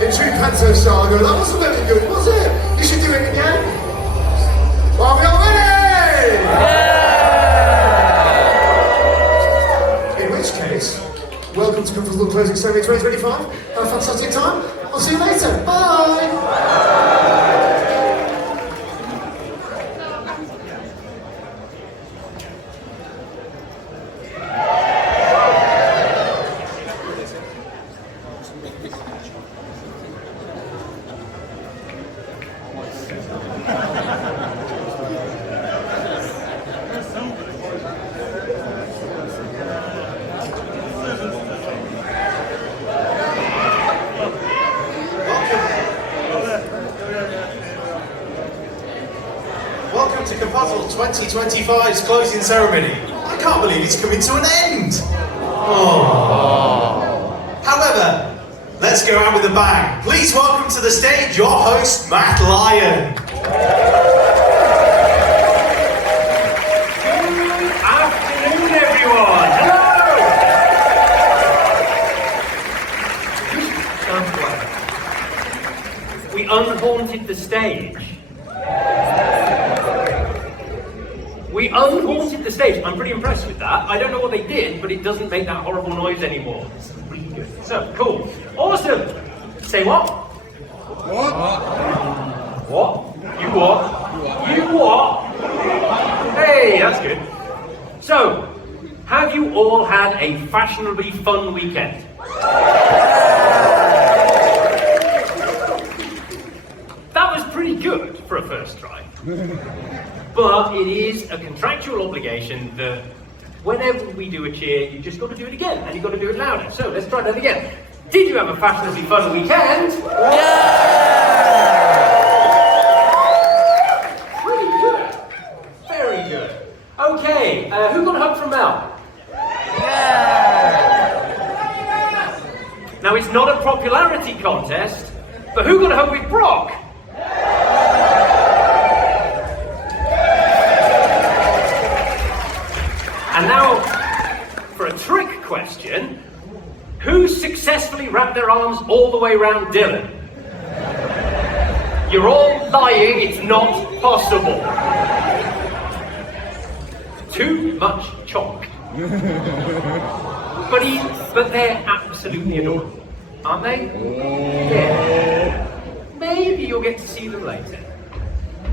In true Panto saga, that wasn't very good, was it? You should do it again. Are we all ready? Yeah! In which case, welcome to ConFuzzled Closing Ceremony 2025. Have a fantastic time. I'll see you later. Bye! Welcome to ConFuzzled 2025's closing ceremony. I can't believe it's coming to an end. However, let's go out with a bang. Please welcome to the stage your host, Matt Lyon. Good afternoon, everyone. Hello. We unhaunted the stage. We unhaunted the stage. I'm pretty impressed with that. I don't know what they did, but it doesn't make that horrible noise anymore. It's really good. So, cool. Awesome. Say what? What? What? You what? You what? Hey, that's good. So, have you all had a fashionably fun weekend? That was pretty good for a first try. But it is a contractual obligation that whenever we do a cheer, you've just got to do it again, and you've got to do it louder. So let's try that again. Did you have a fashionably fun weekend? Yeah! Pretty good. Very good. Okay, who got a hug from Mel? Yeah! Now it's not a popularity contest, but who got a hug with Brock? And now, for a trick question, who successfully wrapped their arms all the way around Dylan? You're all lying, it's not possible. Too much chalk. But they're absolutely adorable, aren't they? Yeah. Maybe you'll get to see them later.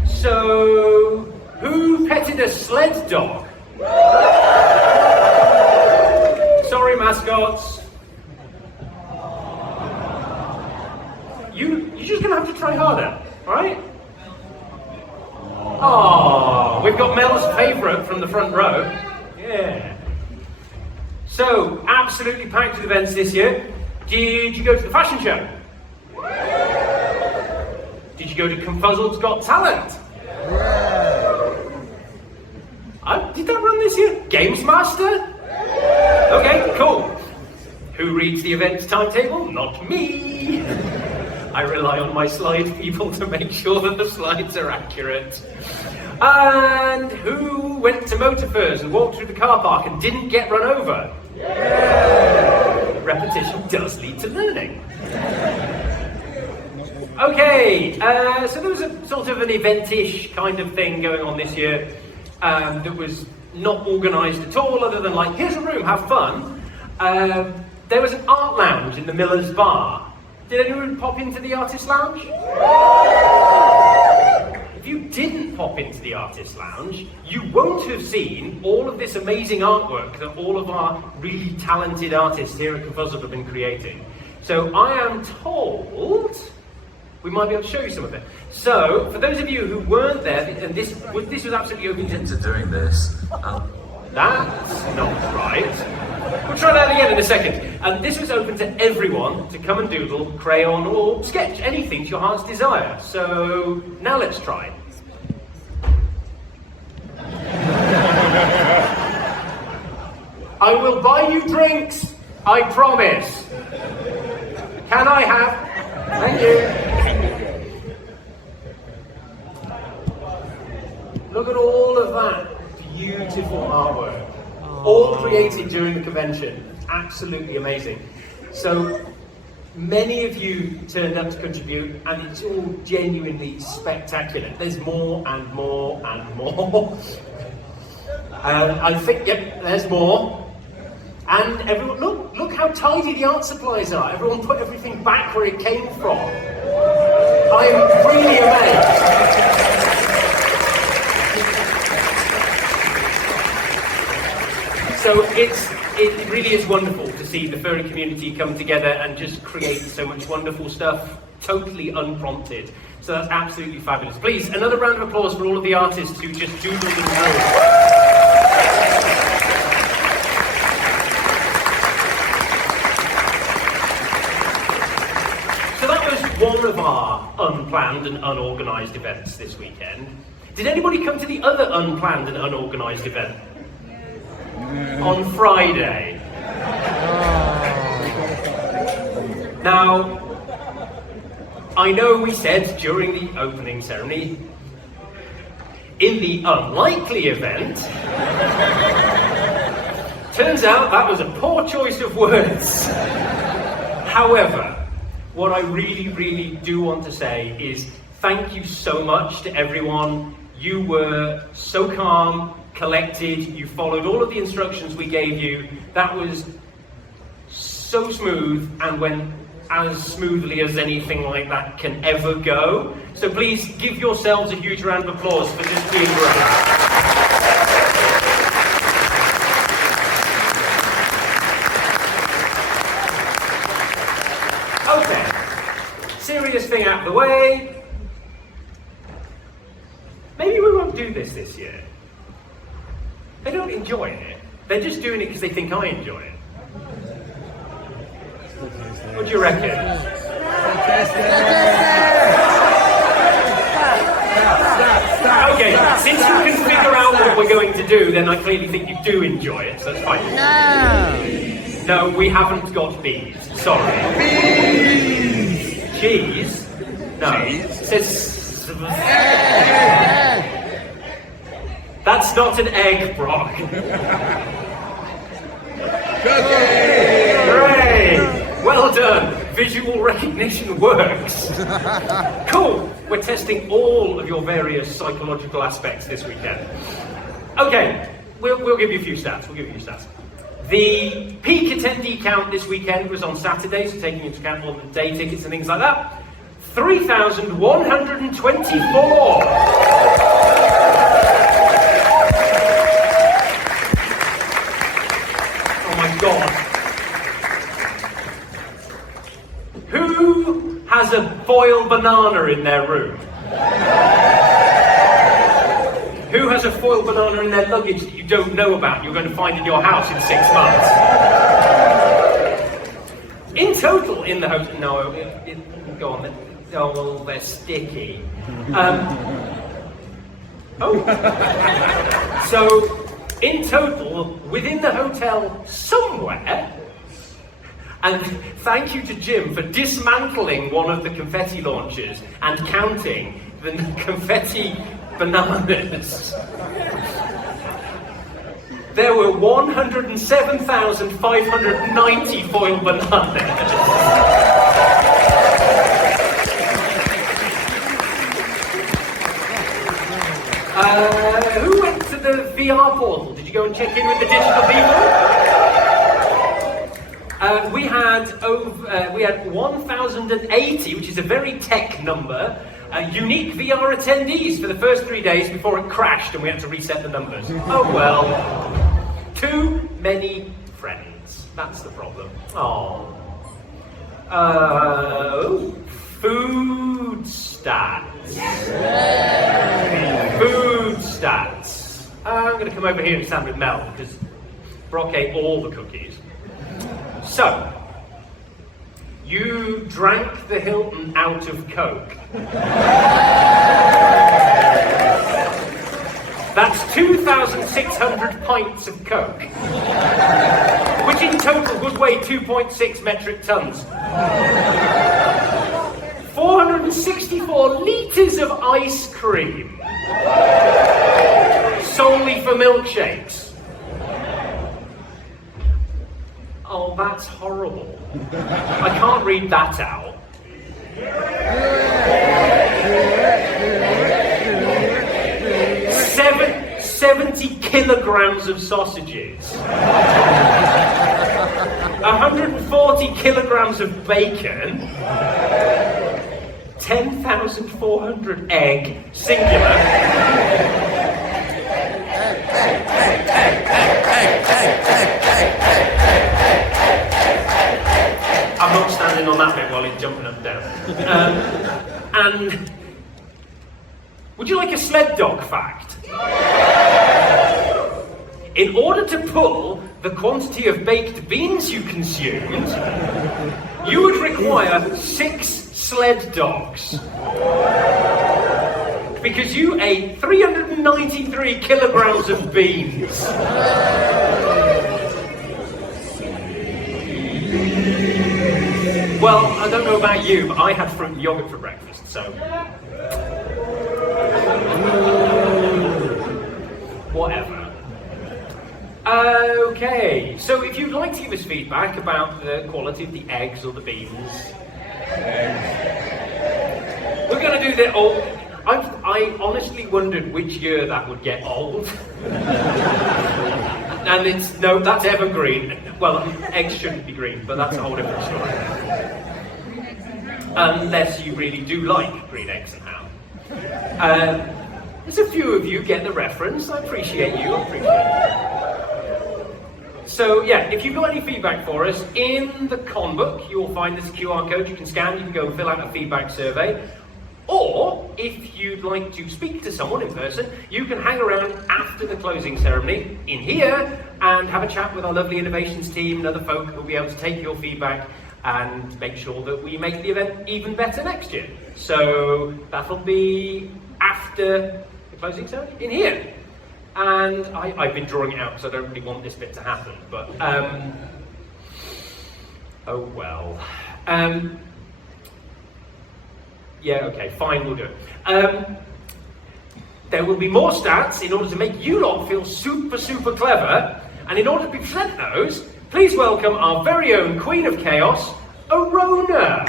So, who petted a sled dog? Sorry, mascots. You're just gonna have to try harder, alright? Oh, we've got Mel's favourite from the front row. Yeah. So, absolutely packed with events this year. Did you go to the fashion show? Did you go to ConFuzzled's Got Talent? Did that run this year? Games Master? Okay, cool. Who reads the events timetable? Not me. I rely on my slide people to make sure that the slides are accurate. And who went to Motorfurs and walked through the car park and didn't get run over? Yeah. Repetition does lead to learning. Okay, so there was a sort of an event-ish kind of thing going on this year. That was not organised at all, other than like, here's a room, have fun. There was an art lounge in the Miller's Bar. Did anyone pop into the Artist Lounge? If you didn't pop into the Artist Lounge, you won't have seen all of this amazing artwork that all of our really talented artists here at ConFuzzled have been creating. So I am told we might be able to show you some of it. So, for those of you who weren't there, and this was absolutely open to doing this. That's not right. We'll try that again in a second. And this was open to everyone to come and doodle, crayon, or sketch anything to your heart's desire. So, now let's try. I will buy you drinks, I promise. Can I have? Thank you. Look at all of that beautiful artwork. All created during the convention. Absolutely amazing. So, Many of you turned up to contribute, and it's all genuinely spectacular. There's more and more and more. I think, yep, there's more. And everyone, look how tidy the art supplies are. Everyone put everything back where it came from. I'm really amazed. So it really is wonderful to see the furry community come together and just create so much wonderful stuff, totally unprompted. So that's absolutely fabulous. Please, another round of applause for all of the artists who just doodled and drew. So that was one of our unplanned and unorganised events this weekend. Did anybody come to the other unplanned and unorganised event? On Friday. Now, I know we said during the opening ceremony, in the unlikely event, turns out that was a poor choice of words. However, what I really, really do want to say is thank you so much to everyone. You were so calm, collected, you followed all of the instructions we gave you. That was so smooth and went as smoothly as anything like that can ever go. So please give yourselves a huge round of applause for just being great. Okay, serious thing out of the way. Maybe we won't do this year. They don't enjoy it. They're just doing it because they think I enjoy it. What do you reckon? Okay, since you can figure out what we're going to do, then I clearly think you do enjoy it, so that's fine. No, we haven't got bees. Sorry. Bees! Cheese? No. Cheese? It says... That's not an egg, Brock. Hooray! Well done. Visual recognition works. Cool. We're testing all of your various psychological aspects this weekend. Okay, we'll give you a few stats. The peak attendee count this weekend was on Saturday, so taking into account all the day tickets and things like that, 3,124. God. Who has a boiled banana in their room? Who has a foiled banana in their luggage that you don't know about you're going to find in your house in 6 months? In total, in the hotel... No, go on then. Oh, well, they're sticky. So... in total, within the hotel somewhere, and thank you to Jim for dismantling one of the confetti launchers and counting the confetti bananas. There were 107,590 foiled bananas. Who went to the VR portal? Did you go and check in with the digital people? We had 1,080, which is a very tech number, unique VR attendees for the first 3 days before it crashed and we had to reset the numbers. Oh well. Too many friends. That's the problem. Oh. Food stats. Food stats. I'm going to come over here and stand with Mel because Brock ate all the cookies. So, you drank the Hilton out of Coke. That's 2,600 pints of Coke, which in total would weigh 2.6 metric tons. 464 litres of ice cream, solely for milkshakes. Oh, that's horrible. I can't read that out. 70 kilograms of sausages. 140 kilograms of bacon. 10,400 egg, singular. I'm not standing on that bit while he's jumping up and down. And would you like a sled dog fact? In order to pull the quantity of baked beans you consumed, you would require 6 sled dogs. Because you ate 393 kilograms of beans. Well, I don't know about you, but I had fruit and yogurt for breakfast, so... Whatever. Okay, so if you'd like to give us feedback about the quality of the eggs or the beans, we're going to do that all... I honestly wondered which year that would get old. And it's, no, that's evergreen. Well, eggs shouldn't be green, but that's a whole different story. Unless you really do like green eggs and ham. There's a few of you get the reference. I appreciate you. So yeah, if you've got any feedback for us, in the con book, you'll find this QR code you can scan. You can go and fill out a feedback survey. Or, if you'd like to speak to someone in person, you can hang around after the closing ceremony in here and have a chat with our lovely innovations team and other folk who'll be able to take your feedback and make sure that we make the event even better next year. So that'll be after the closing ceremony in here. And I've been drawing it out because I don't really want this bit to happen, but oh well. Yeah, okay, fine, we'll do it. There will be more stats in order to make you lot feel super, super clever. And in order to present those, please welcome our very own Queen of Chaos, Arona.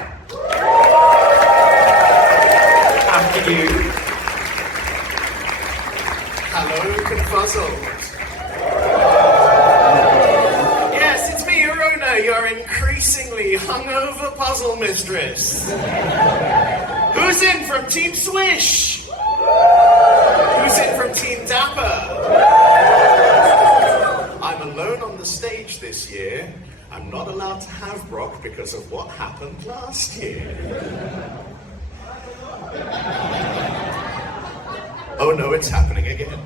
After you. Hello, ConFuzzled. Yes, it's me, Arona, your increasingly hungover puzzle mistress. Who's in from Team Swish? Who's in from Team Dapper? I'm alone on the stage this year. I'm not allowed to have Brock because of what happened last year. Oh no, it's happening again.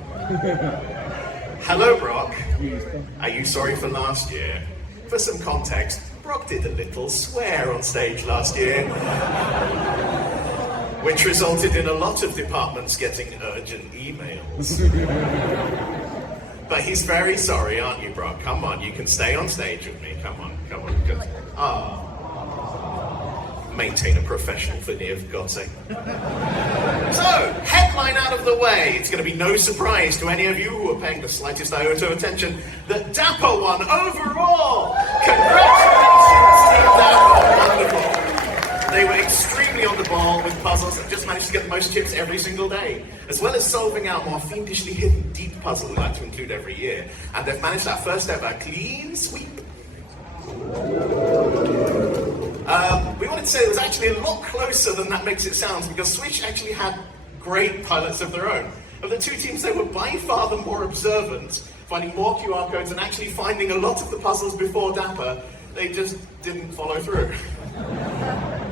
Hello, Brock. Are you sorry for last year? For some context, Brock did a little swear on stage last year, which resulted in a lot of departments getting urgent emails. But he's very sorry, aren't you, Brock? Come on, you can stay on stage with me. Come on. Good. Maintain a professional veneer, for God's sake. So, headline out of the way. It's going to be no surprise to any of you who are paying the slightest iota of attention that Dapper won overall! Congratulations, Team Dapper! Wonderful. They were extremely on the ball with puzzles and just managed to get the most chips every single day, as well as solving our more fiendishly hidden deep puzzle we like to include every year. And they've managed our first ever clean sweep. We wanted to say it was actually a lot closer than that makes it sound, because Switch actually had great pilots of their own. Of the two teams, they were by far the more observant, finding more QR codes and actually finding a lot of the puzzles before Dapper. They just didn't follow through.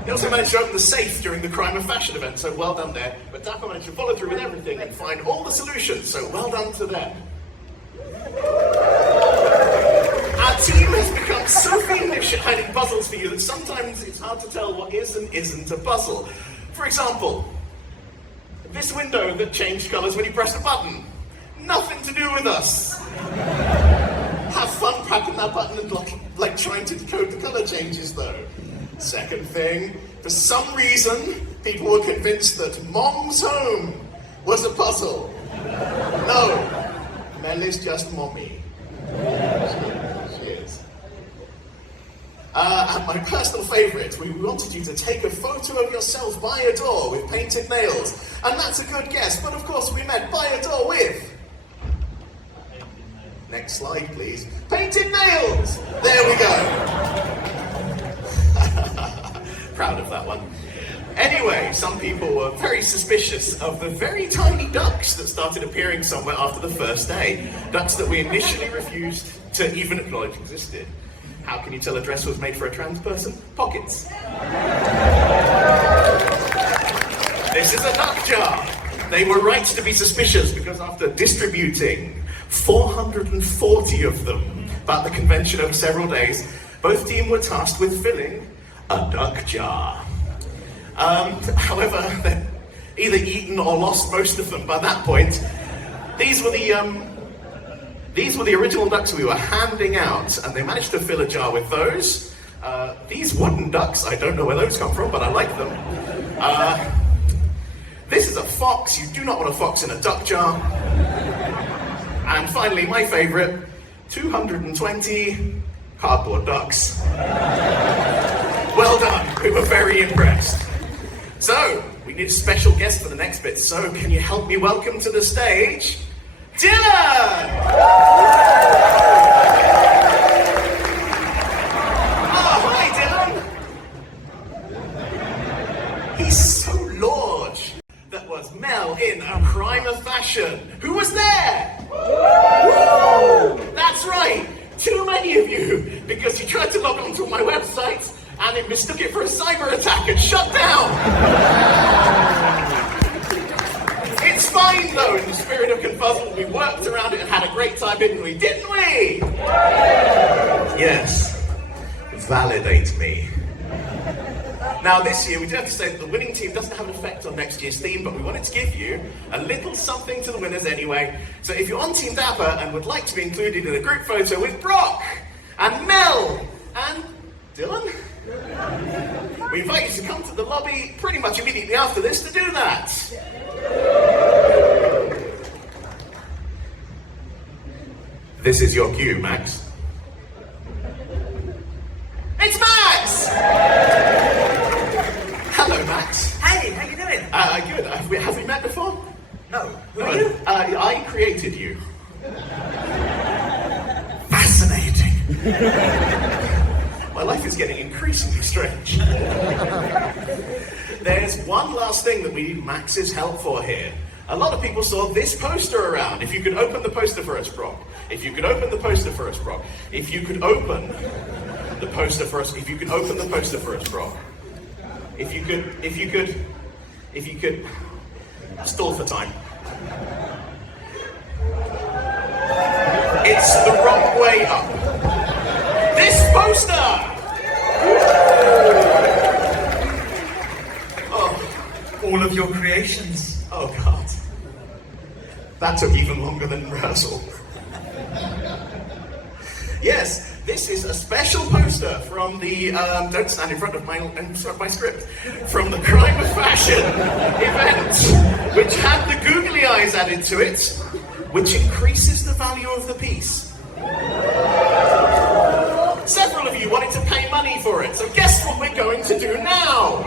They also managed to open the safe during the Crime of Fashion event, so well done there. But Dapper managed to follow through with everything and find all the solutions, so well done to them. Our team has become so fiendish at hiding puzzles for you that sometimes it's hard to tell what is and isn't a puzzle. For example, this window that changed colours when you pressed a button. Nothing to do with us. Have fun pracking that button and like trying to decode the colour changes though. Second thing, for some reason, people were convinced that Mom's Home was a puzzle. No, Mel is just Mommy. She is. And my personal favourite, we wanted you to take a photo of yourself by a door with painted nails. And that's a good guess, but of course we meant by a door with... Next slide, please. Painted nails! There we go. Proud of that one. Anyway, some people were very suspicious of the very tiny ducks that started appearing somewhere after the first day. Ducks that we initially refused to even acknowledge existed. How can you tell a dress was made for a trans person? Pockets. This is a duck jar. They were right to be suspicious because after distributing 440 of them about the convention over several days, both teams were tasked with filling a duck jar. However, they'd either eaten or lost most of them by that point. These were the original ducks we were handing out, and they managed to fill a jar with those. These wooden ducks, I don't know where those come from, but I like them. This is a fox. You do not want a fox in a duck jar. And finally, my favourite, 220 cardboard ducks. Well done. We were very impressed. So, we need a special guest for the next bit, so can you help me welcome to the stage, Dylan! Oh, hi, Dylan! He's so large. That was Mel in A Crime of Fashion. Who was there? Woo! That's right, too many of you, because you tried to log on to my website and it mistook it for a cyber attack and shut down. It's fine though, in the spirit of ConFuzzled, we worked around it and had a great time, didn't we? Didn't we? Yes. Validate me. Now this year, we do have to say that the winning team doesn't have an effect on next year's theme, but we wanted to give you a little something to the winners anyway. So if you're on Team Dapper and would like to be included in a group photo with Brock and Mel and Dylan, we invite you to come to the lobby pretty much immediately after this to do that. This is your cue, Max. It's Max! Hello, Max. Hey, how you doing? Good. Have we met before? No. Who are you? I created you. Fascinating. My life is getting increasingly strange. There's one last thing that we need Max's help for here. A lot of people saw this poster around. If you could open the poster for us, Brock. If you could open the poster for us, Brock. If you could open the poster for us. If you could open the poster for us, Brock. If you could stall for time. It's the wrong way up. This poster! Oh, All of your creations. oh God. That took even longer than rehearsal. Yes, this is a special poster from the, don't stand in front of my script, from the Crime of Fashion event, which had the googly eyes added to it, which increases the value of the piece. Several of you wanted to pay money for it, so guess what we're going to do now?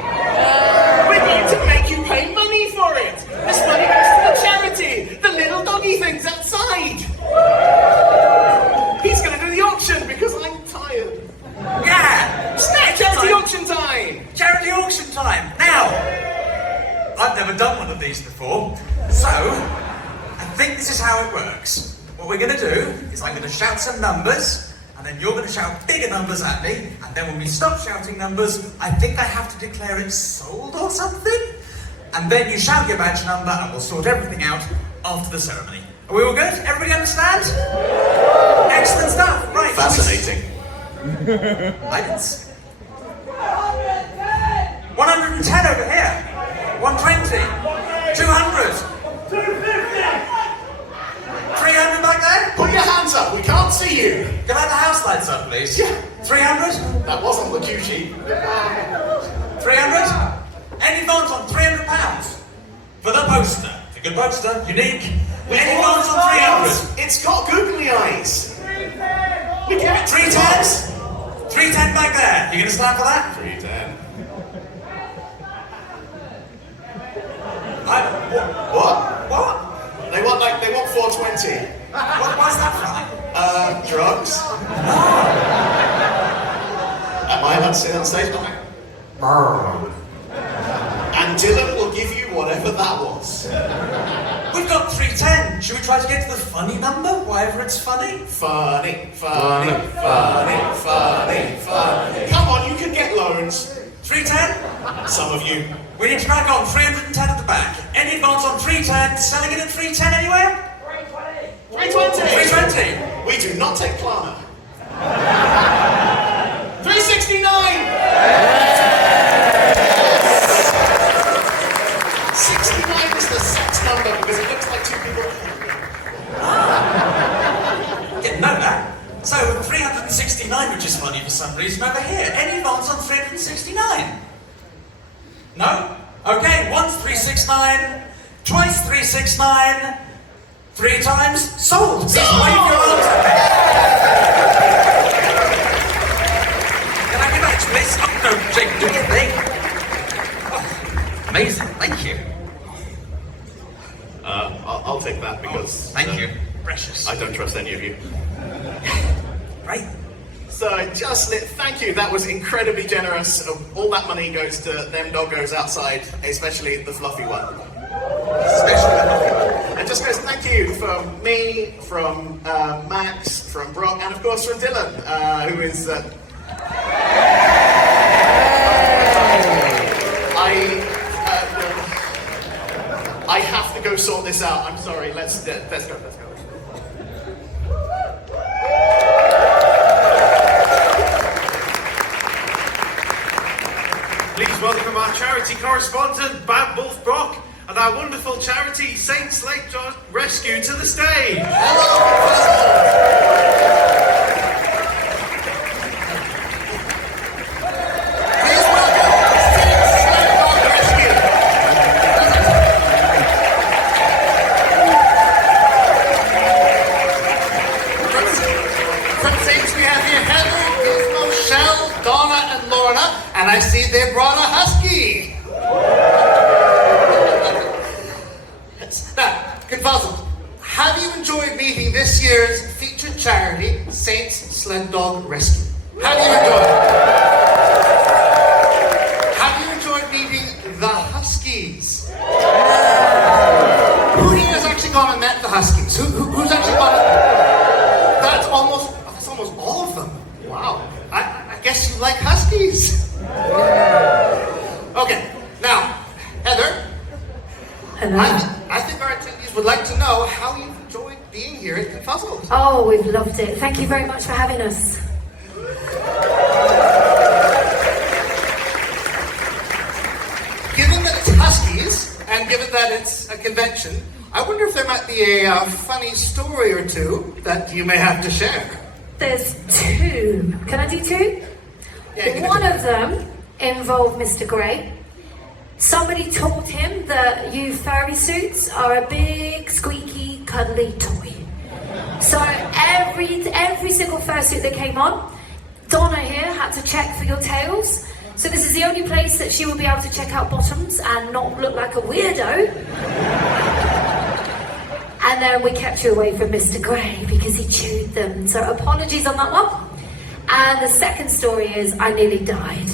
We're going to make you pay money for it! This money goes to the charity, the little doggy things outside! He's going to do the auction because I'm tired. Yeah! Charity auction time! Charity auction time! Now! I've never done one of these before, so I think this is how it works. What we're going to do is I'm going to shout some numbers, and then you're going to shout bigger numbers at me, and then when we stop shouting numbers, I think I have to declare it sold or something? And then you shout your badge number, and we'll sort everything out after the ceremony. Are we all good? Everybody understand? Excellent stuff. Right. Fascinating. I didn't see. 110 over here. 120. 200. 300 back there? Put your hands up, we can't see you! Can I have the house lights up, please? Yeah. 300? That wasn't the cue sheet. 300? Any votes on £300? For the poster. It's a good poster, unique. Any votes on 300? It's got googly eyes. We give it 3 times? 3 310 back there. You gonna stand for that? 310. What? They want 420. Why's that from? Drugs. Am I allowed to say that on stage? And Dylan will give you whatever that was. We've got 310. Should we try to get to the funny number? Whatever it's funny. Funny. Come on, you can get loans. 310? Some of you. We need to crack on. 310 at the back. Any advance on 310? Selling it at 310 anywhere? 320. 320. We do not take Klarna. 369. 69 is the sex number because it looks like two people. Didn't know that. So 369, which is funny for some reason over here. Any advance on 369? No? Okay, once 369, twice 369, 3 times sold. Please wave your arms at me. Can I give that to this? Oh no, Jake, do your thing. Oh, amazing, thank you. I'll take that because Thank you. Precious. I don't trust any of you. Right. So thank you. That was incredibly generous. All that money goes to them doggos outside, especially the fluffy one. Especially the fluffy one. And just goes thank you from me, from Max, from Brock, and of course from Dylan, who is. I have to go sort this out. I'm sorry. Let's go. Please welcome our charity correspondent, Bad Wolf Brock, and our wonderful charity, Saint Slate Rescue, to the stage. Please welcome Saint Slate Rescue. From Saints we have here Heather, Gizmo, Shell, Donna, and Lorna, and I see they brought a husky. Now, ConFuzzled, have you enjoyed meeting this year's featured charity, Saints Sled Dog Rescue? Have you enjoyed it? Have you enjoyed meeting the Huskies? Who here has actually gone and met the Huskies? Who's actually gone and... That's almost all of them. Wow. I guess you like Huskies. Okay, now, Heather. Hello. I think our attendees would like to know how you've enjoyed being here at ConFuzzled. Oh, we've loved it. Thank you very much for having us. Given that it's Huskies, and given that it's a convention, I wonder if there might be a funny story or two that you may have to share. There's 2. Can I do 2? Yeah, you can One do of them involved Mr. Grey. Somebody told him that you furry suits are a big, squeaky, cuddly toy. So every single fursuit that came on, Donna here had to check for your tails. So this is the only place that she will be able to check out bottoms and not look like a weirdo. And then we kept you away from Mr. Grey because he chewed them. So apologies on that one. And the second story is I nearly died.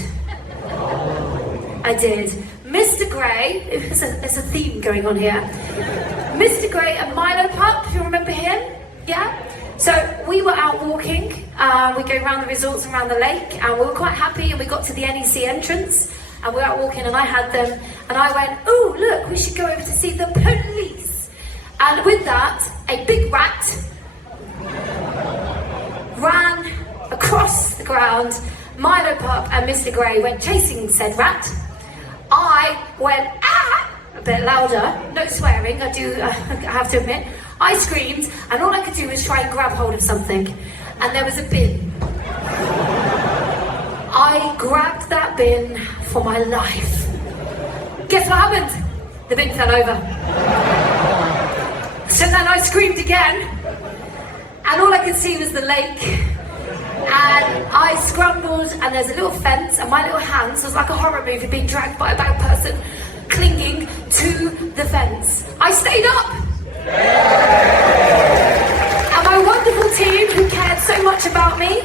I did. Mr. Grey, there's a theme going on here. Mr. Grey and Milo Pup, if you remember him? Yeah? So we were out walking, we go around the resorts around the lake, and we were quite happy, and we got to the NEC entrance, and we were out walking, and I had them, and I went, oh, look, we should go over to see the police. And with that, a big rat ran across the ground. Milo Pup and Mr. Grey went chasing said rat. I went, ah, a bit louder, no swearing, I have to admit. I screamed, and all I could do was try and grab hold of something, and there was a bin. I grabbed that bin for my life. Guess what happened? The bin fell over. So then I screamed again, and all I could see was the lake. And I scrambled, and there's a little fence, and my little hands was like a horror movie being dragged by a bad person, clinging to the fence. I stayed up. And my wonderful team, who cared so much about me,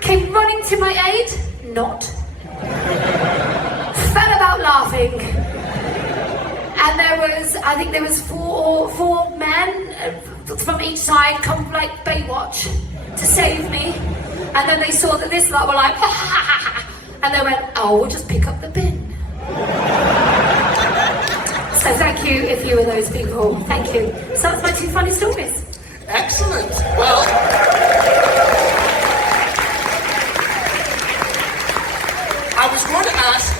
came running to my aid. Not. Fell about laughing. And I think there was four men from each side come like Baywatch to save me. And then they saw that this lot were like, ha ha ha ha. And they went, oh, we'll just pick up the bin. So thank you if you were those people. Thank you. So that's my two funny stories. Excellent. Well, I was going to ask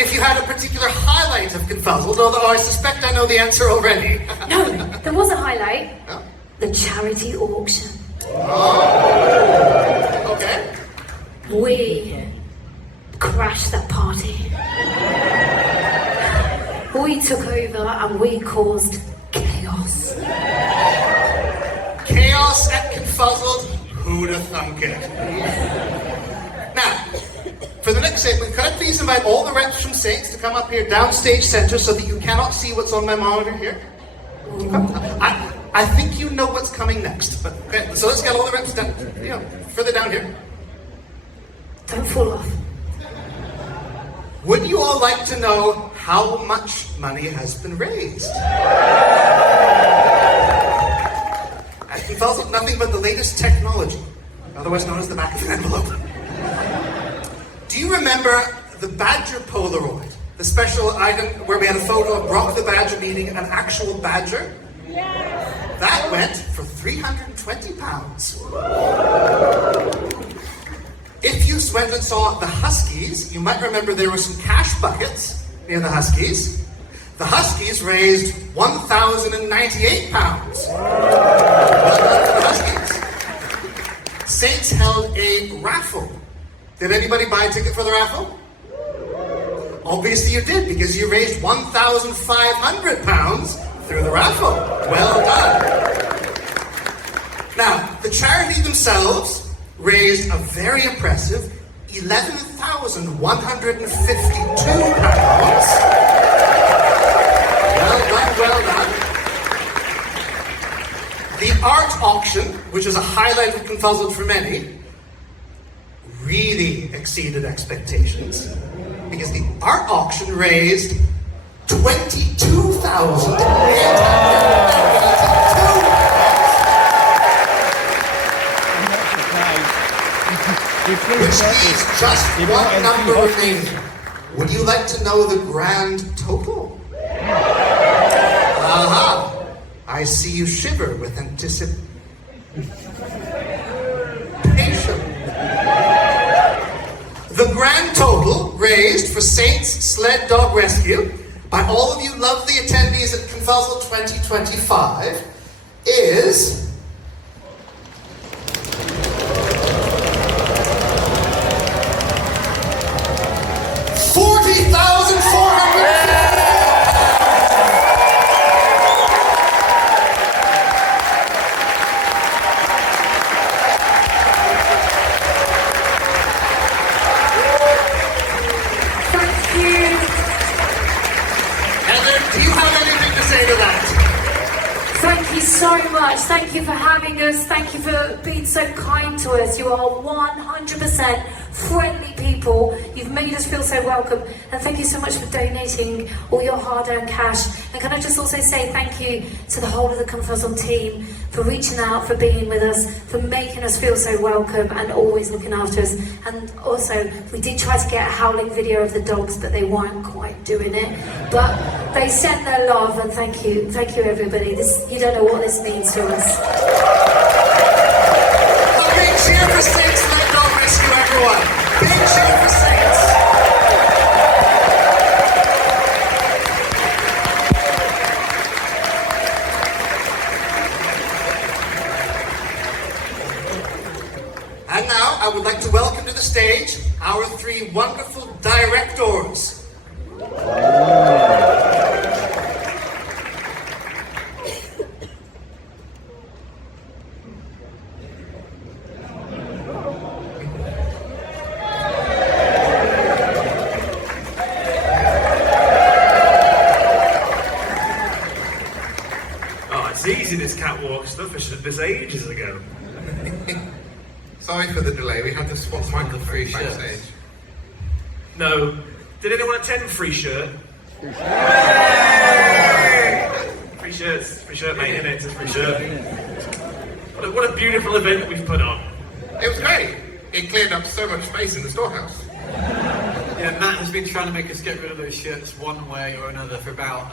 if you had a particular highlight of ConFuzzled, although I suspect I know the answer already. No, there was a highlight. Oh. The charity auction. Oh. Okay. We crashed that party. We took over and we caused chaos. Chaos at ConFuzzled, who'd have thunk it? Now, for the next segment, could I please invite all the reps from Saints to come up here downstage center so that you cannot see what's on my monitor here? I think you know what's coming next. But, okay, so let's get all the reps down, further down here. Don't fall off. Would you all like to know how much money has been raised? At ConFuzzled, nothing but the latest technology, otherwise known as the back of an envelope. Do you remember the Badger Polaroid? The special item where we had a photo of Brock the Badger meeting an actual badger? Yes. That went for £320. If you went and saw the Huskies, you might remember there were some cash buckets near the Huskies. The Huskies raised £1,098. Well done for the Huskies. Saints held a raffle. Did anybody buy a ticket for the raffle? Obviously you did, because you raised £1,500 through the raffle. Well done. Now, the charity themselves raised a very impressive £11,152. Well done. The art auction, which is a highlight of ConFuzzled for many, really exceeded expectations, because the art auction raised £22,882. Which leaves just one number remaining. Would you like to know the grand total? Aha! I see you shiver with anticipation. The grand total raised for Saints Sled Dog Rescue by all of you lovely attendees at ConFuzzled 2025 is $40,450. So much. Thank you for having us. Thank you for being so kind to us. You are 100% friendly people. You've made us feel so welcome. And thank you so much for donating all your hard-earned cash. And can I just also say thank you to the whole of the ConFuzzled team for reaching out, for being with us, for making us feel so welcome and always looking after us. And also, we did try to get a howling video of the dogs, but they weren't quite doing it. But they sent their love, and thank you everybody. You don't know what this means to us. A big cheer for Saints Sled Dog Rescue, everyone. Big cheer for Saints. And now I would like to welcome to the stage our three wonderful directors. easy, this catwalk stuff. I should have this ages ago. Sorry for the delay. We had to swap microphones backstage. No. Did anyone attend free shirt? Free shirts. Free shirt, mate, innit? It's a free shirt. What a beautiful event we've put on. It was great. It cleared up so much space in the storehouse. Yeah, Matt has been trying to make us get rid of those shirts one way or another for about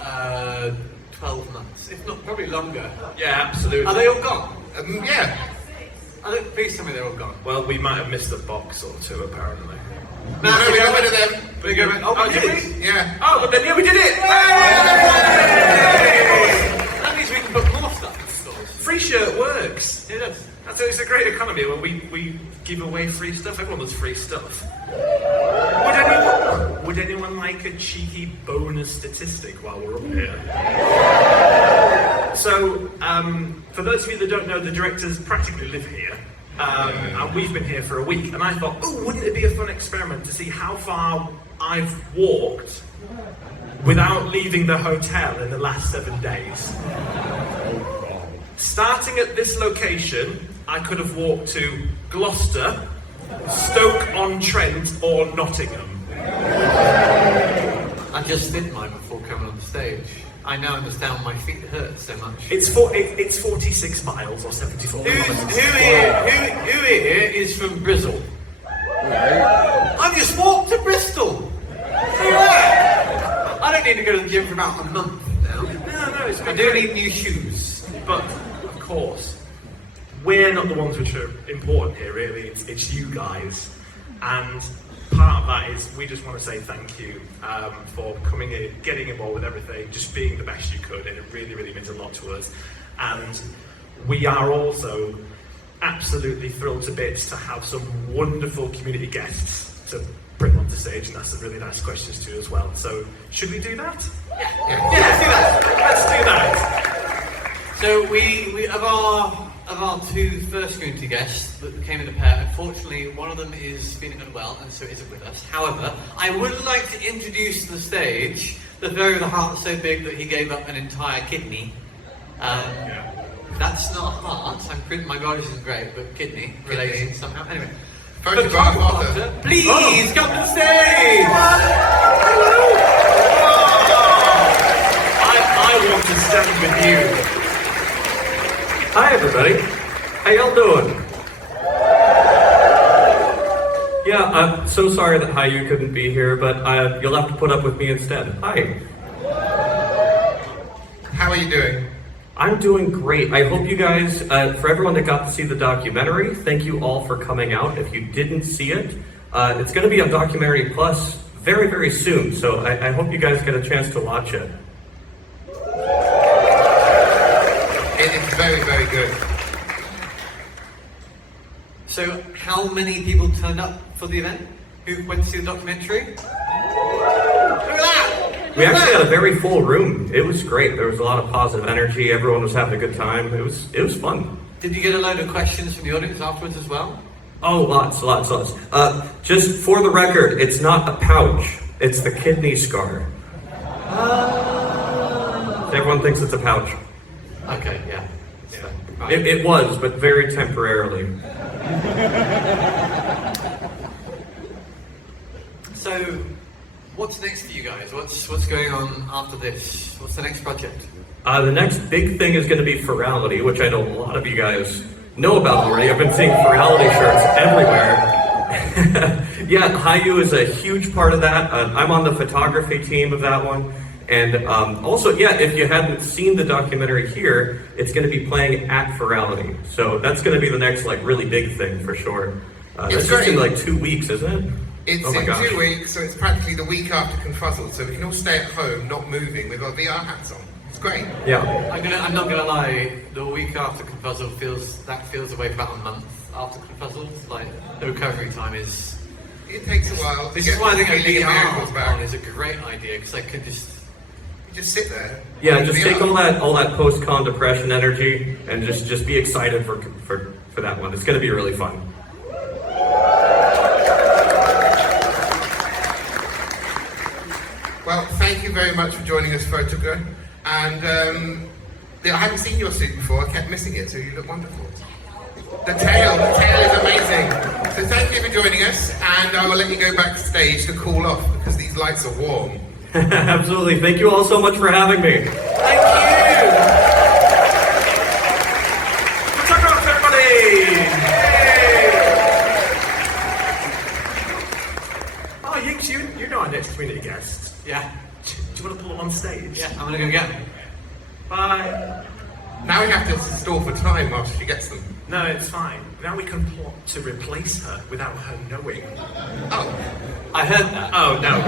12 months, if not probably longer. Yeah, absolutely. Are they all gone? Yeah. Please tell me they're all gone. Well, we might have missed a box or two, apparently. No, we got rid of them. We did we? Yeah. Oh, but then, yeah, we did it! That means we can put more stuff in stores. Free shirt works. It does. It's a great economy when we give away free stuff. Everyone does free stuff. Would anyone like a cheeky bonus statistic while we're up here? So, for those of you that don't know, the directors practically live here. And we've been here for a week. And I thought, oh, wouldn't it be a fun experiment to see how far I've walked without leaving the hotel in the last 7 days? Starting at this location, I could have walked to Gloucester, Stoke-on-Trent, or Nottingham. I just did mine before coming on stage. I now understand why my feet hurt so much. It's 46 miles or 74 Who miles. here is from Bristol? I've just walked to Bristol. I don't need to go to the gym for about a month now. No, it's I been do great. need new shoes. But, of course, we're not the ones which are important here, really. It's you guys. And part of that is we just want to say thank you for coming in, getting involved with everything, just being the best you could, and it really, really means a lot to us. And we are also absolutely thrilled to bits to have some wonderful community guests to bring onto stage and ask some really nice questions to as well. So, should we do that? Yeah, let's do that. Let's do that. So we of our two first community guests that came in a pair, unfortunately one of them is feeling unwell and so isn't with us. However, I would like to introduce to the stage the fairy with a heart so big that he gave up an entire kidney. That's not heart. My Welsh isn't great, but kidney related somehow. Anyway, Photograph Arthur. please come to the stage. I want to stand with you. Hi everybody, how y'all doing? Yeah, I'm so sorry that Hayu couldn't be here, but you'll have to put up with me instead. Hi. How are you doing? I'm doing great. I hope you guys, for everyone that got to see the documentary, thank you all for coming out. If you didn't see it, it's going to be on Documentary Plus very, very soon, so I hope you guys get a chance to watch it. It's very, very good. So, how many people turned up for the event? Who went to see the documentary? Look at that! We actually had a very full room. It was great. There was a lot of positive energy. Everyone was having a good time. It was fun. Did you get a load of questions from the audience afterwards as well? Oh, lots. Just for the record, it's not a pouch. It's the kidney scar. Everyone thinks it's a pouch. Okay, yeah. It was, but very temporarily. So, what's next for you guys? What's going on after this? What's the next project? The next big thing is going to be Ferality, which I know a lot of you guys know about already. I've been seeing Ferality shirts everywhere. Yeah, Hayu is a huge part of that. I'm on the photography team of that one. And also, yeah, if you hadn't seen the documentary here, it's going to be playing at Ferality. So that's going to be the next, really big thing for sure. That's just in 2 weeks, isn't it? It's Oh my in gosh. 2 weeks, so it's practically the week after ConFuzzled, so we can all stay at home, not moving, with our VR hats on. It's great. Yeah. I'm not gonna lie. The week after ConFuzzled feels away for about a month after ConFuzzled. The recovery time is. It takes a while. This to is get why I think a feeling your ankles VR back. on is a great idea because I could just. You just sit there. Yeah, on just VR. take all that post-con depression energy and just be excited for that one. It's going to be really fun. Well, thank you very much for joining us, Photograph. And I haven't seen your suit before, I kept missing it, so you look wonderful. The tail is amazing. So thank you for joining us, and I will let you go backstage to cool off because these lights are warm. Absolutely. Thank you all so much for having me. Thank you! Check out everybody! Yay! Oh, Yinks, you know our next community guest. Yeah. Do you want to pull him on stage? Yeah, I'm gonna go get them. Bye. Now we have to stall for time while she gets them. No, it's fine. Now we can plot to replace her without her knowing. Oh, I heard that. Oh, no.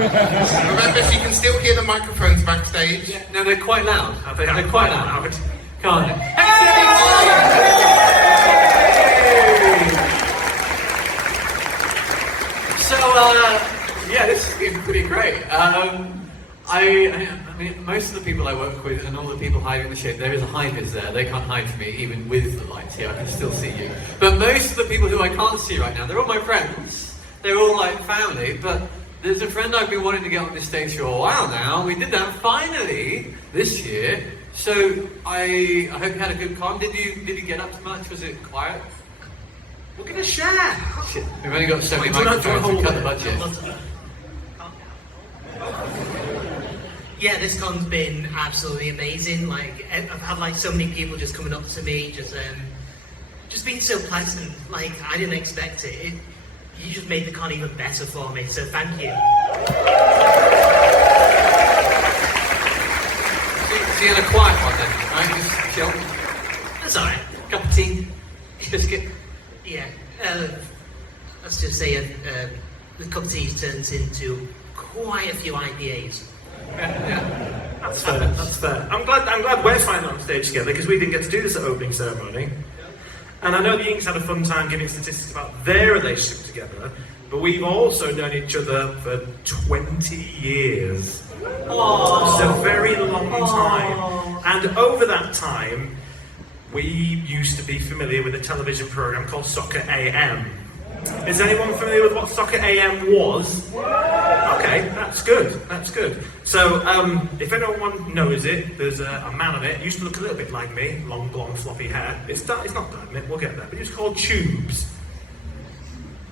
remember she can still hear the microphones backstage. Yeah, no, they're quite loud. They're quite loud. Come on. So, yeah, this has been pretty great. I mean, most of the people I work with and all the people hiding in the shade, there is a high-vis there. They can't hide from me, even with the lights here. I can still see you. But most of the people who I can't see right now, they're all my friends. They're all like family. But there's a friend I've been wanting to get on this stage for a while now. We did that finally this year. So I hope you had a good con. Did you get up to much? Was it quiet? We're going to share. Shit, we've only got so many Wait, do not microphones. We hold cut the it. budget. Yeah, this con's been absolutely amazing. Like, I've had like so many people just coming up to me, just being so pleasant. Like, I didn't expect it. You just made the con even better for me. So thank you. See you in a quiet one then, right? Just chill. That's alright. Cup of tea, biscuit. Yeah. Let's just say the cup of tea turns into quite a few IPAs. Yeah. That's fair. That's fair. I'm glad we're finally on stage together because we didn't get to do this at opening ceremony. And I know the Yinks had a fun time giving statistics about their relationship together, but we've also known each other for 20 years. Aww. It's a very long time. And over that time, we used to be familiar with a television program called Soccer AM. Is anyone familiar with what Soccer AM was? Okay, that's good, that's good. So, if anyone knows it, there's a man on it, used to look a little bit like me, long blonde floppy hair. It's not that, we'll get there, but it's called Tubes.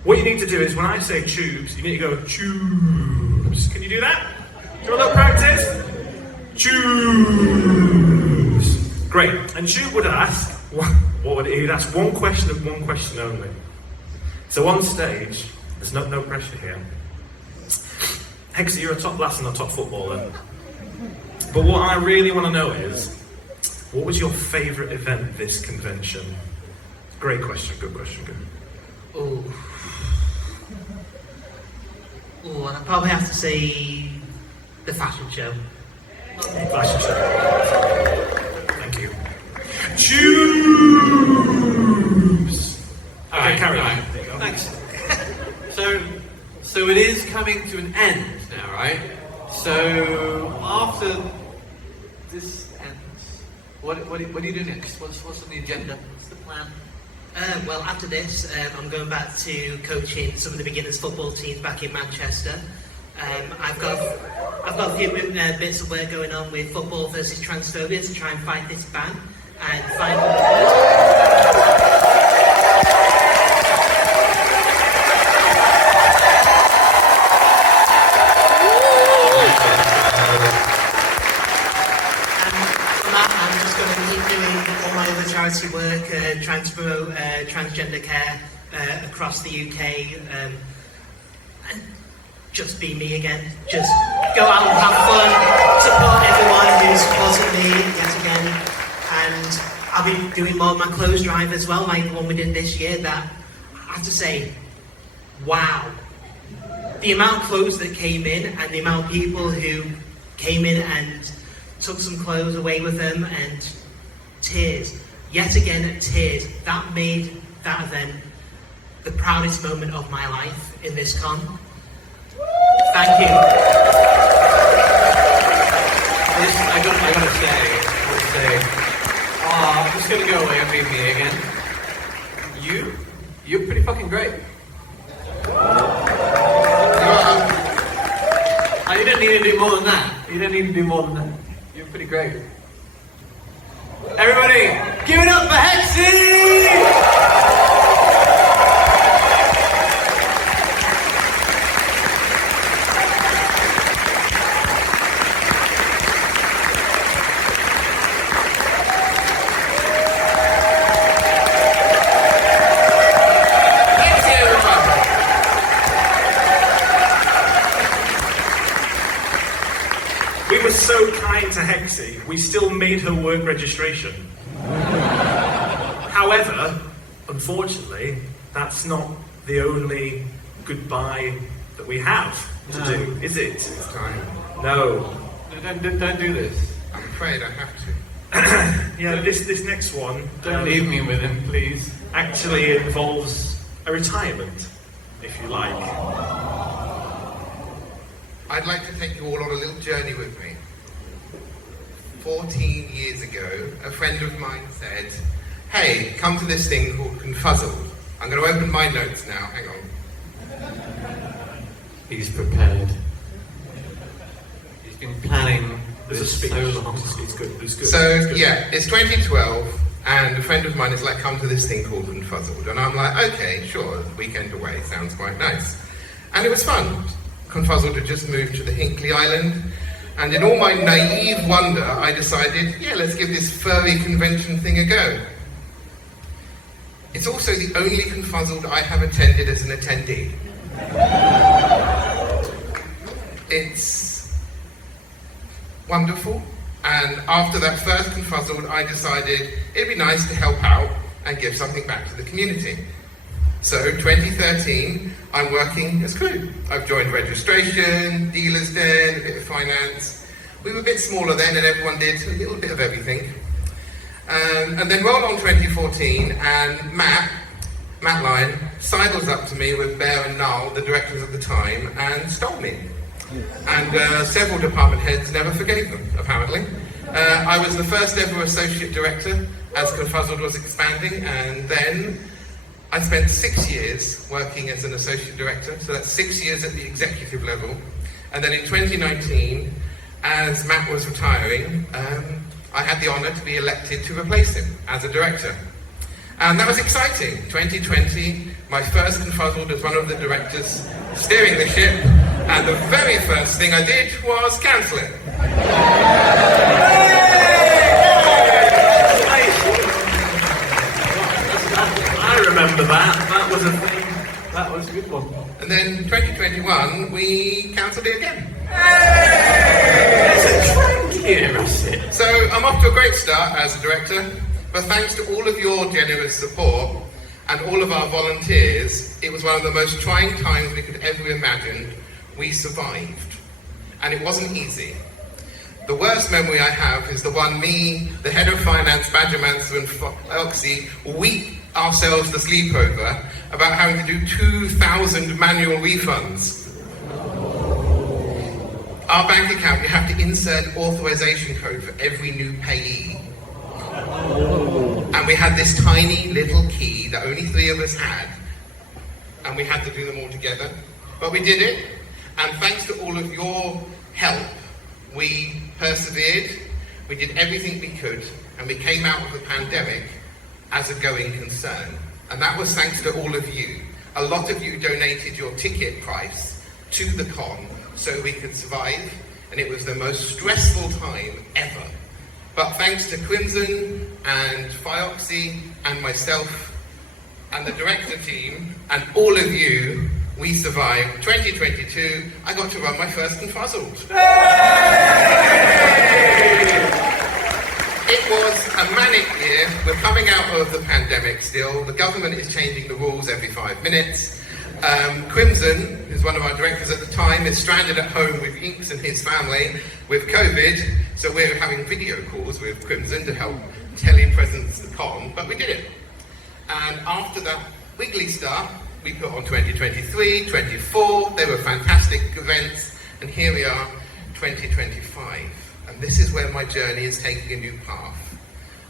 What you need to do is, when I say Tubes, you need to go, Tubes. Can you do that? Do a little practice? Tubes. Great, and Tube would ask, what would he? He'd ask one question and one question only. So on stage, there's no pressure here. Hexy, you're a top lass and a top footballer. But what I really want to know is, what was your favourite event this convention? Great question, good question, good. Oh, I'd probably have to say the fashion show. Fashion show. Thank you. Tubes! Okay, carry on. Thanks. So it is coming to an end now, right? So after this ends, what do you do next? What's on the agenda? What's the plan? Well, after this, I'm going back to coaching some of the beginners football teams back in Manchester. I've got a few bits of work going on with football versus transphobia to try and fight this ban and find. Charity work, trying to promote transgender care across the UK, and just be me again. Just go out and have fun, support everyone who's supported me yet again, and I'll be doing more of my clothes drive as well, like the one we did this year. That I have to say, wow, the amount of clothes that came in and the amount of people who came in and took some clothes away with them, and tears. Yet again, tears. That made that event the proudest moment of my life in this con. Thank you. I gotta say, I'm just gonna go away and be me again. You're pretty fucking great. You don't need to do more than that. You don't need to do more than that. You're pretty great. Everybody, give it up for Hexy! We were so kind to Hexy, we still made her work registration. However, unfortunately, that's not the only goodbye that we have to do, is it? It's time. No. Don't do this. I'm afraid I have to. Yeah, this next one Don't leave me with him, please. actually involves a retirement, if you like. I'd like to take you all on a little journey with me. 14 years ago, a friend of mine said, hey, come to this thing called ConFuzzled. I'm going to open my notes now, hang on. He's prepared. He's been planning There's a this speech. so long. It's good. It's good. So, it's good. yeah, it's 2012, and a friend of mine is like, come to this thing called ConFuzzled. And I'm like, okay, sure, weekend away, sounds quite nice. And it was fun. ConFuzzled had just moved to the Hinkley Island, and in all my naive wonder, I decided, yeah, let's give this furry convention thing a go. It's also the only ConFuzzled I have attended as an attendee. It's wonderful, and after that first ConFuzzled, I decided it'd be nice to help out and give something back to the community. So 2013, I'm working as crew. I've joined registration, dealer's den, a bit of finance. We were a bit smaller then and everyone did a little bit of everything. And then roll on 2014 and Matt Line, sidles up to me with Bear and Null, the directors at the time, and stole me. And several department heads never forgave them, apparently. I was the first ever associate director as ConFuzzled was expanding, and then I spent 6 years working as an associate director, so that's 6 years at the executive level. And then in 2019, as Matt was retiring, I had the honour to be elected to replace him as a director. And that was exciting. 2020, my first ConFuzzled as one of the directors steering the ship, and the very first thing I did was cancel it. I remember that. That was a thing. That was a good one. And then 2021, we cancelled it again. It's a trend here, is it? So I'm off to a great start as a director, but thanks to all of your generous support and all of our volunteers, it was one of the most trying times we could ever imagine. We survived. And it wasn't easy. The worst memory I have is the one me, the head of finance, Badgermancer and Foxy, weep ourselves to sleep over about having to do 2,000 manual refunds. Our bank account, you have to insert authorization code for every new payee. And we had this tiny little key that only 3 of us had, and we had to do them all together. But we did it, and thanks to all of your help, we persevered, we did everything we could, and we came out of the pandemic as a going concern. And that was thanks to all of you. A lot of you donated your ticket price to the con so we could survive, and it was the most stressful time ever. But thanks to Crimson and Fioxy and myself and the director team and all of you, we survived. 2022, I got to run my first ConFuzzled. It was a manic year. We're coming out of the pandemic still. The government is changing the rules every 5 minutes. Crimson, who's one of our directors at the time, is stranded at home with Inks and his family with COVID, so we're having video calls with Crimson to help telepresence the con, but we did it. And after that wiggly start, we put on 2023, 24, they were fantastic events, and here we are, 2025. And this is where my journey is taking a new path.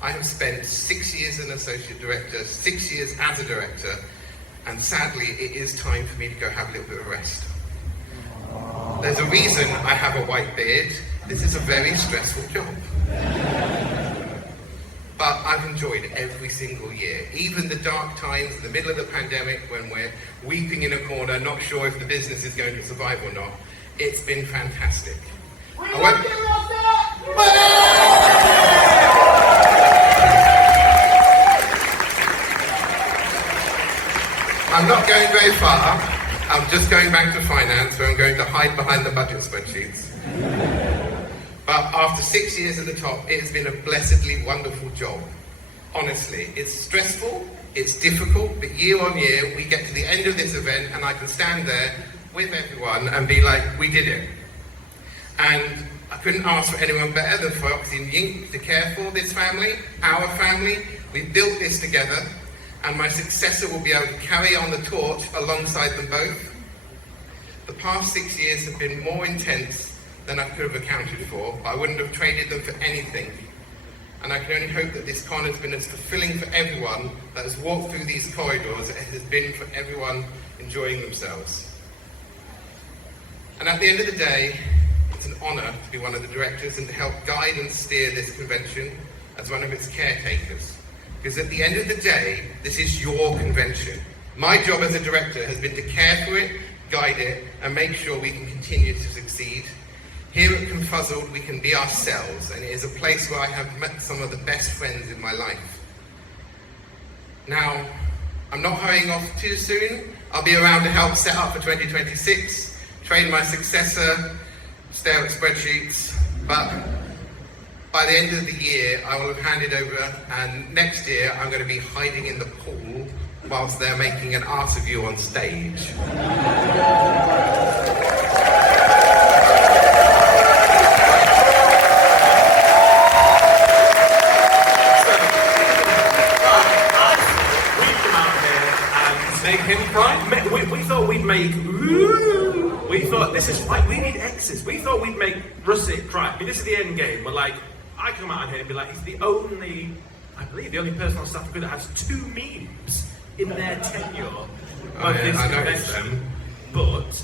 I have spent 6 years as an associate director, 6 years as a director, and sadly, it is time for me to go have a little bit of rest. There's a reason I have a white beard. This is a very stressful job. but I've enjoyed every single year. Even the dark times in the middle of the pandemic when we're weeping in a corner, not sure if the business is going to survive or not. It's been fantastic. I'm not going very far. I'm just going back to finance, where I'm going to hide behind the budget spreadsheets. But after 6 years at the top, it has been a blessedly wonderful job. Honestly, it's stressful, it's difficult, but year on year, we get to the end of this event and I can stand there with everyone and be like, we did it. And I couldn't ask for anyone better than Foxy and Yink to care for this family, our family. We built this together, and my successor will be able to carry on the torch alongside them both. The past 6 years have been more intense than I could have accounted for, but I wouldn't have traded them for anything. And I can only hope that this con has been as fulfilling for everyone that has walked through these corridors as it has been for everyone enjoying themselves. And at the end of the day, it's an honour to be one of the directors and to help guide and steer this convention as one of its caretakers. Because at the end of the day, this is your convention. My job as a director has been to care for it, guide it, and make sure we can continue to succeed. Here at ConFuzzled, we can be ourselves, and it is a place where I have met some of the best friends in my life. Now, I'm not hurrying off too soon. I'll be around to help set up for 2026, train my successor, stare at spreadsheets, but by the end of the year, I will have handed over, and next year, I'm going to be hiding in the pool whilst they're making an arse of you on stage. Make him cry? We thought we'd make ooh. We thought this is like we need X's. We thought we'd make Russet cry. I mean, this is the end game. We're like, I come out here and be like, he's the only, I believe, the only person on staff that has 2 memes in their tenure of this convention. But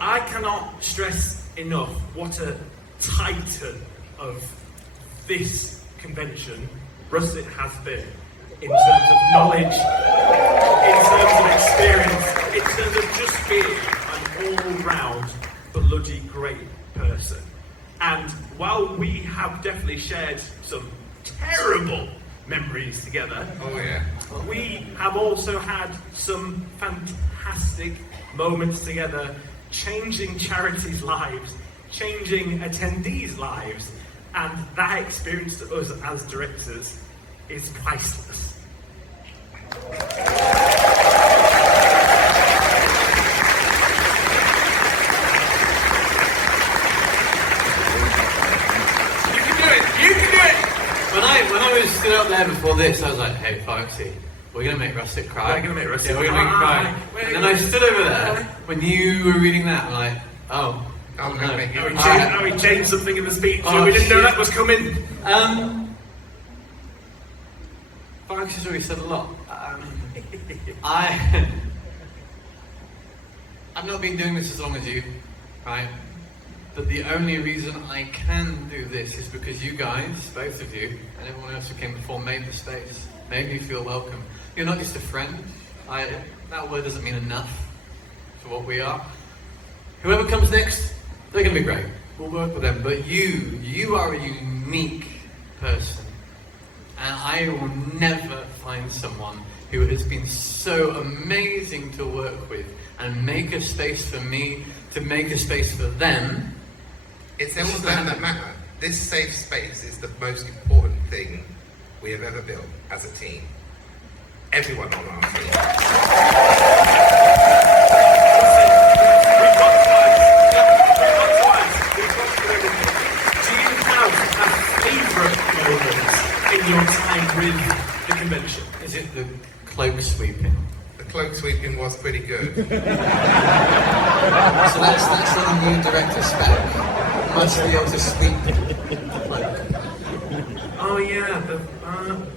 I cannot stress enough what a titan of this convention Russet has been. In terms of knowledge, in terms of experience, in terms of just being an all-round bloody great person. And while we have definitely shared some terrible memories together, we have also had some fantastic moments together, changing charities' lives, changing attendees' lives, and that experience to us as directors is priceless. You can do it! When I was stood up there before this, I was like, hey Foxy, we're gonna make Russet cry. We're gonna make Russet we're gonna make him cry. And then I stood over there when you were reading that, I'm like, oh. I'm gonna make you we changed something in the speech, so we didn't know that was coming. Foxy's already said a lot. I've not been doing this as long as you, right? But the only reason I can do this is because you guys, both of you, and everyone else who came before made the space, made me feel welcome. You're not just a friend. That word doesn't mean enough for what we are. Whoever comes next, they're going to be great. We'll work with them. But you are a unique person. And I will never find someone who has been so amazing to work with and make a space for me to make a space for them. It's all that matter. This safe space is the most important thing we have ever built as a team. Everyone on our team. Do you have a favourite moment in your time with the convention? Is it the cloak sweeping? The cloak sweeping was pretty good. So that's on the new director's spec. Must be able to sweep the cloak. Oh yeah,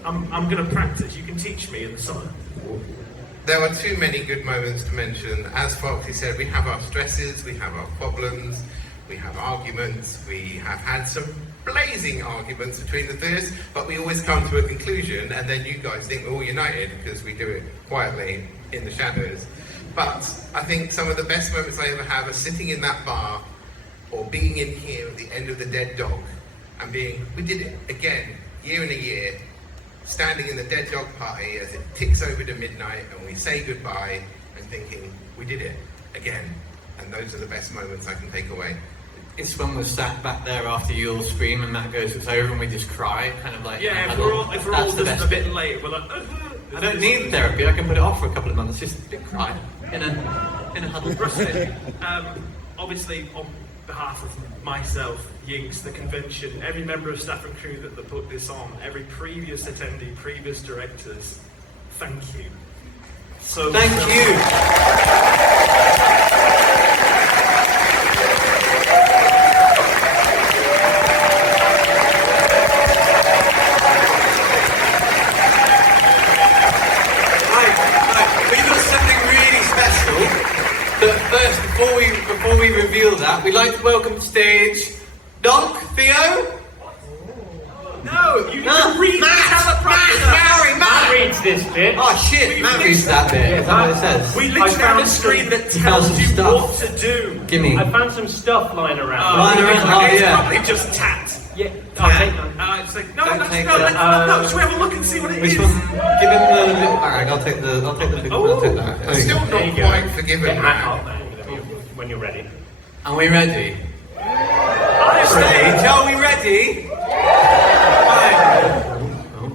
I'm going to practice. You can teach me in the summer. There are too many good moments to mention. As Foxy said, we have our stresses, we have our problems, we have arguments, we have had some blazing arguments between the three of us, but we always come to a conclusion, and then you guys think we're all united because we do it quietly in the shadows. But I think some of the best moments I ever have are sitting in that bar or being in here at the end of the Dead Dog and being, we did it again, year in a year, standing in the Dead Dog party as it ticks over to midnight and we say goodbye and thinking, we did it again. And those are the best moments I can take away. It's when we're sat back there after you all scream and Matt goes, it's over, and we just cry, kind of like... Yeah, if we're all just a bit late, we're like... I don't need therapy, I can put it off for a couple of months, just a bit cry in a huddle. Rusty, obviously on behalf of myself, Yinks, the convention, every member of staff and crew that put this on, every previous attendee, previous directors, thank you. So Thank you! But first, before we reveal that, we'd like to welcome to stage Donk, Theo. No, you need to read Matt reads this bit. Oh shit, Matt reads that bit. Yeah, Is that what it says? We literally have a screen that tells you what to do. Gimme. I found some stuff lying around. Lying around, It's yeah. probably just tat. Yeah, I'll take that. It's like, no, Don't take no, that. let's have a look and see what it Which is. one? Give him the little bag. I'll take the I'll take that. I'm still There you not go. quite forgiven Get Matt now. out there when you're ready. Are we ready? Stage, are we ready? Right. Oh,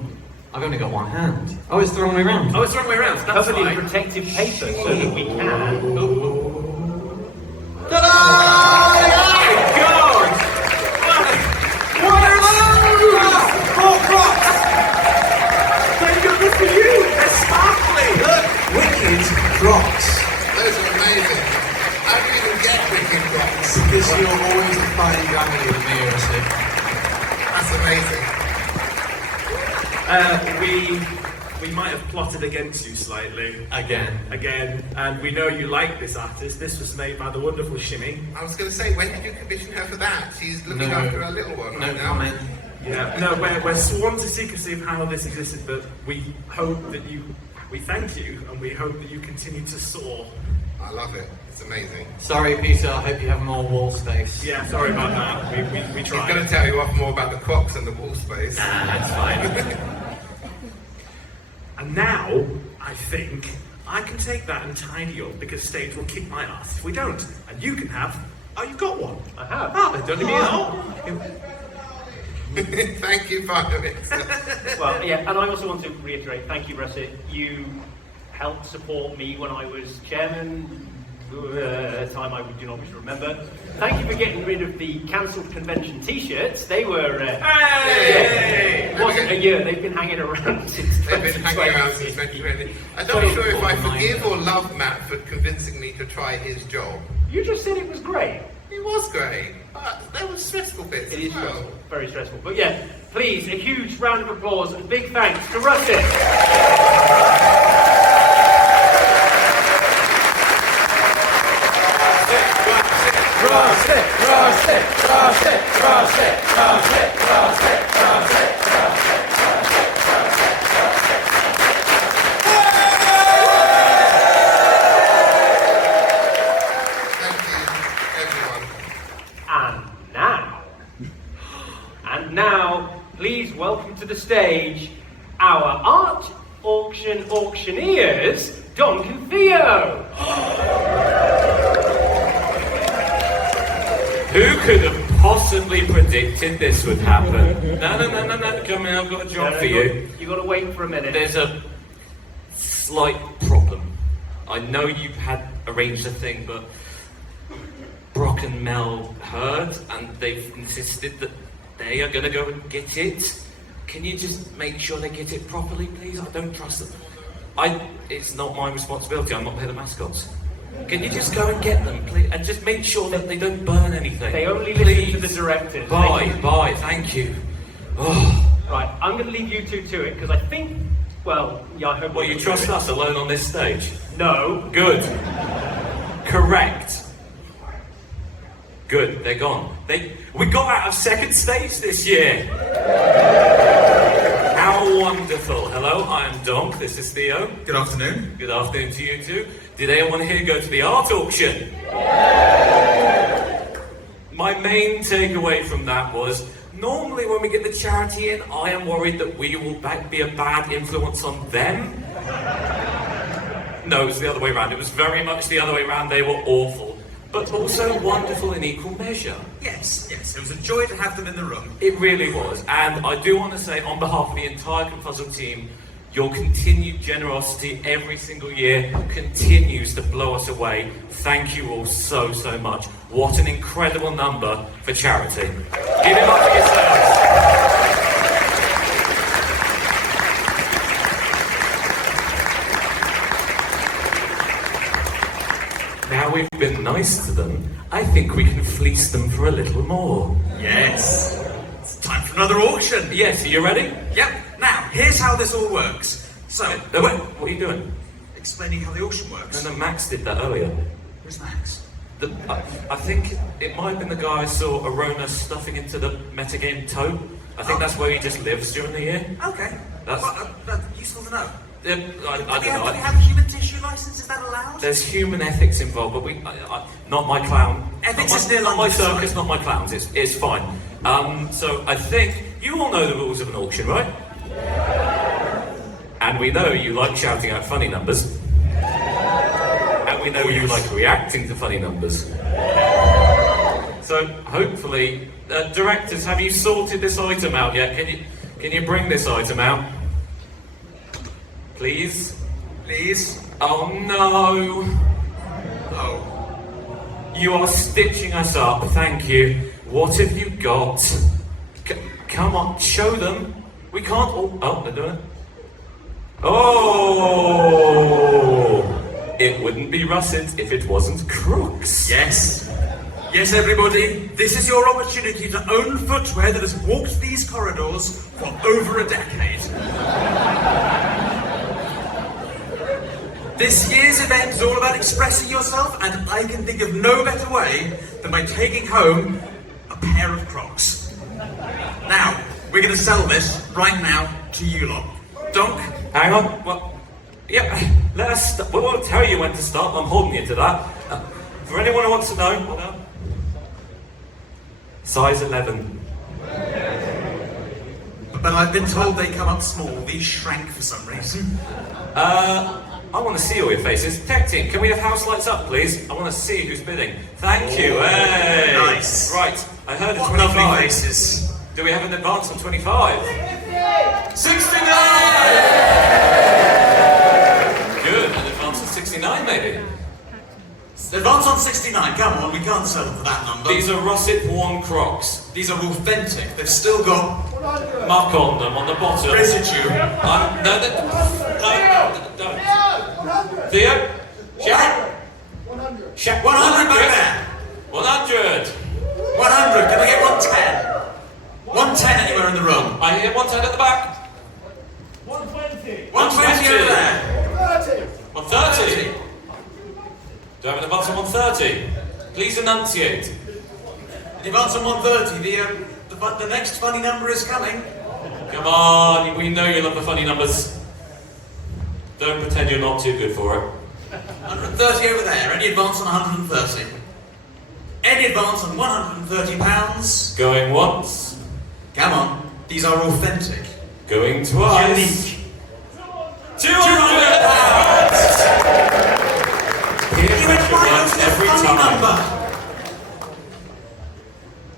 I've only got one hand. Oh, it's the wrong way round. Oh, it's the wrong way around. That's Covered in fine. protective paper so that we can. Ta-da! Oh, God! What are those? Oh, rocks! Thank goodness for you. They're sparkling. Look, wicked rocks. Those are amazing. How do you even get wicked rocks? Because you're always defying gravity with me, Rusty. That's amazing. We might have plotted against you slightly. Again. And we know you like this artist. This was made by the wonderful Shimmy. I was going to say, when did you commission her for that? She's looking No. after her little one No right now. comment. Yeah, no, we're sworn to secrecy of how this existed, but we hope that we thank you, and we hope that you continue to soar. I love it. It's amazing. Sorry, Peter, I hope you have more wall space. Yeah, sorry about that. We He's tried. going to tell you off more about the clocks and the wall space. That's fine. And now, I think, I can take that and tidy up because stage will kick my ass if we don't. And you can have... Oh, you've got one. I have. Oh, they don't leave me at all. Thank you, Violence. Well, yeah, and I also want to reiterate, thank you, Rusty. You helped support me when I was chairman, a time I do not wish to remember. Thank you for getting rid of the cancelled convention T-shirts. They were... Hey! It wasn't a year, they've been hanging around since They've been hanging around since 2020. I'm not sure if I forgive or love Matt for convincing me to try his job. You just said it was great. It was great, but there were stressful bits It as is well. stressful, very stressful. But yeah, please, a huge round of applause and big thanks to Rusty. Thank you, everyone. And now, please welcome to the stage our art auction auctioneers, Donk and Theo. Who could have possibly predicted this would happen? No, come in, I've got a job for you. You've got to wait for a minute. There's a slight problem. I know you had arranged a thing, but Brock and Mel heard, and they've insisted that they are going to go and get it. Can you just make sure they get it properly, please? I don't trust them. It's not my responsibility. I'm not the head of mascots. Can you just go and get them, please? And just make sure that they don't burn anything. They only please. listen to the directors. Bye, thank you. Oh. Right, I'm going to leave you two to it, because I think, well, yeah, I hope... Well, you trust us alone on this stage? No. Good. Correct. Good, they're gone. We got out of second stage this year. How wonderful. Hello, I am Donk, this is Theo. Good afternoon. Good afternoon to you too. Did anyone here go to the art auction? My main takeaway from that was, normally when we get the charity in, I am worried that we will be a bad influence on them. No, it was the other way around. It was very much the other way around. They were awful, but also wonderful in equal measure. Yes, it was a joy to have them in the room. It really was. And I do want to say, on behalf of the entire ConFuzzled team, your continued generosity every single year continues to blow us away. Thank you all so, so much. What an incredible number for charity. Give it up for yourselves. Now we've been nice to them, I think we can fleece them for a little more. Yes. It's time for another auction. Yes, are you ready? Yep. Now, here's how this all works. So, Wait, what are you doing? explaining how the auction works. No, Max did that earlier. Where's Max? I think it might have been the guy I saw Arona stuffing into the metagame tote. I think that's where he just lives during the year. Okay. That's useful to know. I don't know. Do we have a human tissue license? Is that allowed? There's human ethics involved, but not my clown. Ethics not is still not on my the circus, side. not my clowns. It's fine. So I think you all know the rules of an auction, right? And we know you like shouting out funny numbers. And we know you like reacting to funny numbers. So hopefully, directors, have you sorted this item out yet? Can you bring this item out? Please? Please? Oh no! Oh. You are stitching us up, thank you. What have you got? Come on, show them. We can't all... Oh, they're doing it. Oh! It wouldn't be russet if it wasn't crooks. Yes. Yes, everybody, this is your opportunity to own footwear that has walked these corridors for over a decade. This year's event is all about expressing yourself, and I can think of no better way than by taking home a pair of Crocs. Now, we're going to sell this right now to you lot. Donk, hang on. Well, yeah, let us... We won't tell you when to start. I'm holding you to that. For anyone who wants to know... Hold on. Size 11. But I've been told they come up small. These shrank for some reason. I want to see all your faces. Tech team, can we have house lights up, please? I want to see who's bidding. Thank you. Hey. Nice. Right, I heard it's What 25. lovely faces. Do we have an advance on 25? 69! Good, an advance on 69 maybe. Advance on 69, come on, we can't sell them for that number. These are russet worn Crocs. These are authentic. They've still got Muck on them on the bottom. residue. No, Theo? Sharon? 100 back there. 100. 100, can I get 110? 110 anywhere in the room. I hear 110 at the back. 120 over there. 130. Do I have an advance on 130? Please enunciate. Advance on 130. The next funny number is coming. Come on, we know you love the funny numbers. Don't pretend you're not too good for it. 130 over there. Any advance on 130? Any advance on £130? Going once. Come on. These are authentic. Going twice. Unique. £200! Peer pressure works every Funny time. number.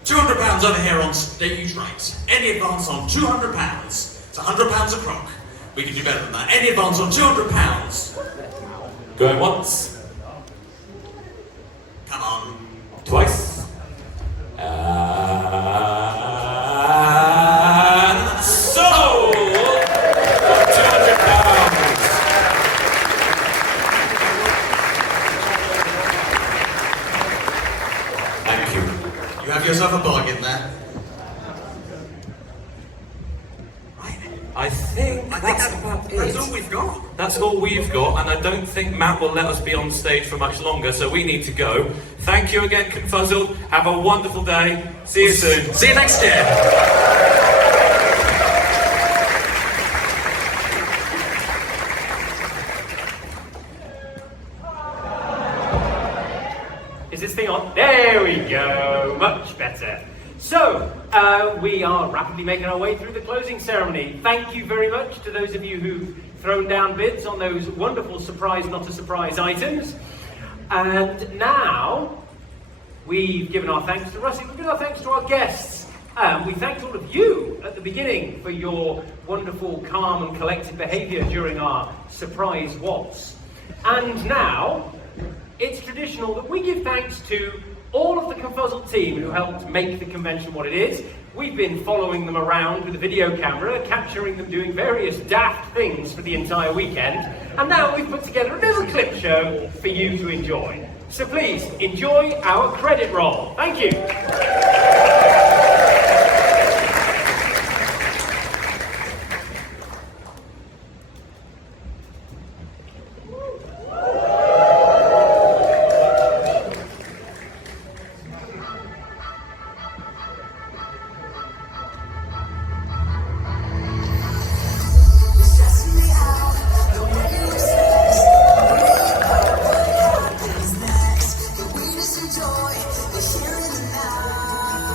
£200 over here on stage right. Any advance on £200? It's £100 a crock. We can do better than that. Any advance on £200? Going once. Come on. Twice. And sold for £200. Thank you. You have yourself a bargain there. Right. I think that's about it. That's all we've got. That's all we've got, and I don't think Matt will let us be on stage for much longer, so we need to go. Thank you again, ConFuzzled. Have a wonderful day. See you soon. See you next year. Is this thing on? There we go. Much better. So, we are rapidly making our way through the closing ceremony. Thank you very much to those of you who've thrown down bids on those wonderful surprise, not a surprise items. And now, we've given our thanks to Rusty, we've given our thanks to our guests. We thanked all of you at the beginning for your wonderful, calm and collected behaviour during our surprise waltz. And now, it's traditional that we give thanks to all of the ConFuzzled team who helped make the convention what it is. We've been following them around with a video camera, capturing them doing various daft things for the entire weekend, and now we've put together a little clip show for you to enjoy. So please, enjoy our credit roll. Thank you. Joy, the here and the now.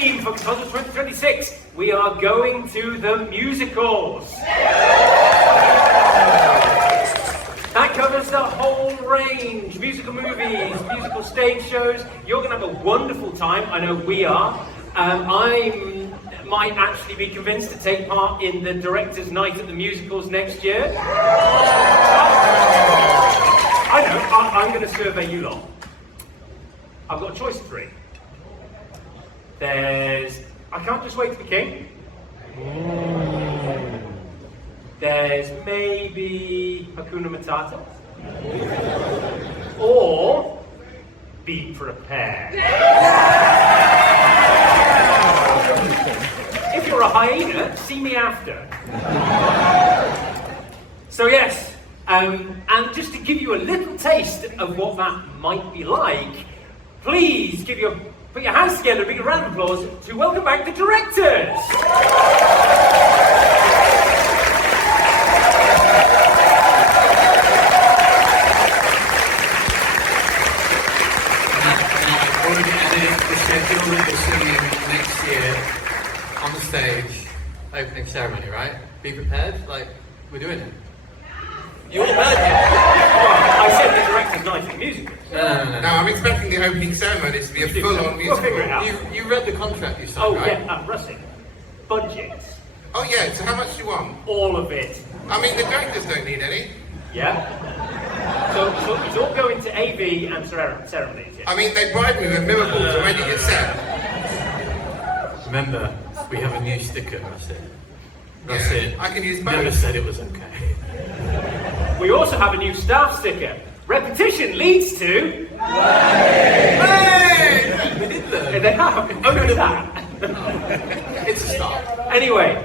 theme for ConFuzzled 2026. We are going to the musicals. That covers the whole range. Musical movies, musical stage shows. You're going to have a wonderful time. I know we are. I might actually be convinced to take part in the Director's Night at the Musicals next year. I know, I'm going to survey you lot. I've got a choice of three. There's I Can't Just Wait to Be King. There's maybe Hakuna Matata. Or Be Prepared. If you're a hyena, see me after. So yes, and just to give you a little taste of what that might be like, please put your hands together, a big round of applause to welcome back the directors. I've already added the schedule that you're singing next year on the stage, opening ceremony, right? Be prepared, like, we're doing it. You all heard it. I said the Director's Night at the Musicals. No. No, I'm expecting the opening ceremony to be a full-on musical. We'll figure it out. You read the contract you signed, right? Yeah, Russell. Budget. Oh yeah, so how much do you want? All of it. I mean, the directors don't need any. Yeah? So it's all going to AV and ceremonies, yeah? I mean, they bribed me with miracles already, it's set. Remember, we have a new sticker, that's it. That's Yeah, it. I can use both. Never said it was okay. We also have a new staff sticker. Repetition leads to... Hey! We did learn. They have, only that. It's a start. Anyway,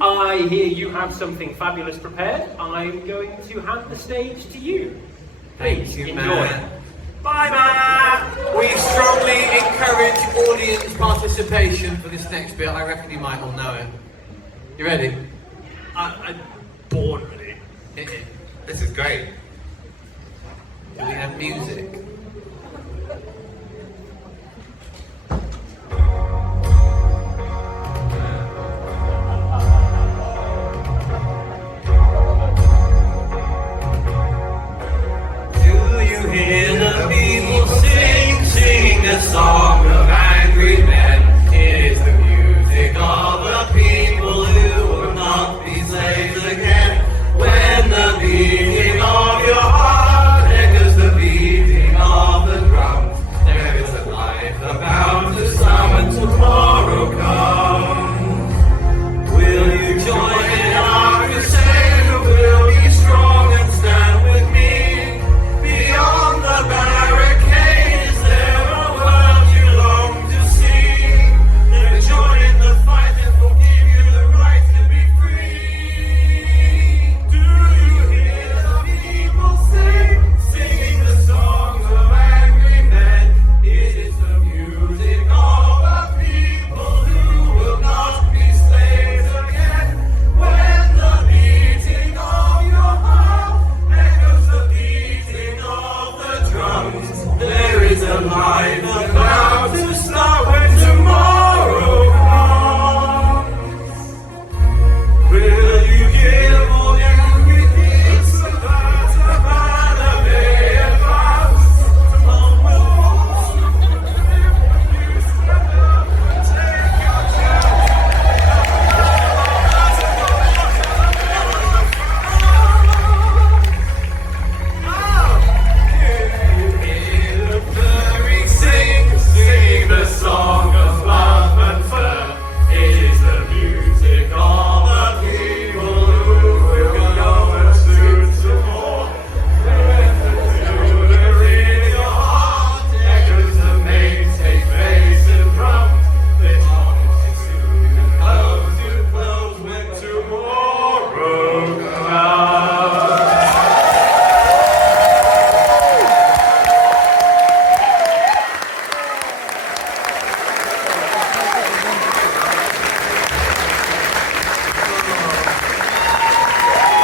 I hear you have something fabulous prepared. I'm going to hand the stage to you. Please, Thank you, enjoy. Matt. Bye, Matt! We strongly encourage audience participation for this next bit. I reckon you might all know it. You ready? I'm born ready. This is great. Do we have music? Do you hear the people sing a song of angry men? It is the music of the people who will not be slaves again. When the beating of your heart echoes the beating of the drums, there is a life about to summon tomorrow comes. Will you join in our crusade, or will be strong and stand with me? Beyond the barricades, there are worlds you long to see. Then join in the fight and we'll give you the right to be free. Do you hear the people sing the songs of angry men? It is the music of a people who will not be slaves again. When the beating of your heart echoes the beating of the drums, there is a life about to start when tomorrow comes. Will you give all everything so that a banner may advance? Some will fall, some will live, you stand up and take your chance. Sing the song of love and fur. It is the music of the people who will go and soon some more. When the tutor in your heart echoes the mainstay bass and drums, they promise to close when tomorrow comes.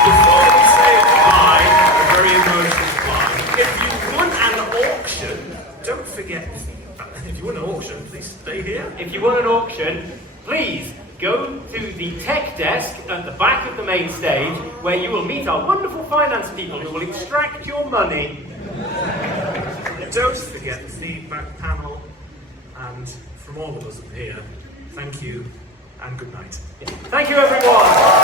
Before we say goodbye, a very emotional goodbye. If you won an auction, don't forget If you want an auction, please stay here. If you want an auction, please go to the tech desk at the back of the main stage, where you will meet our wonderful finance people who will extract your money. Don't forget the feedback panel, and from all of us up here, thank you and good night. Thank you, everyone.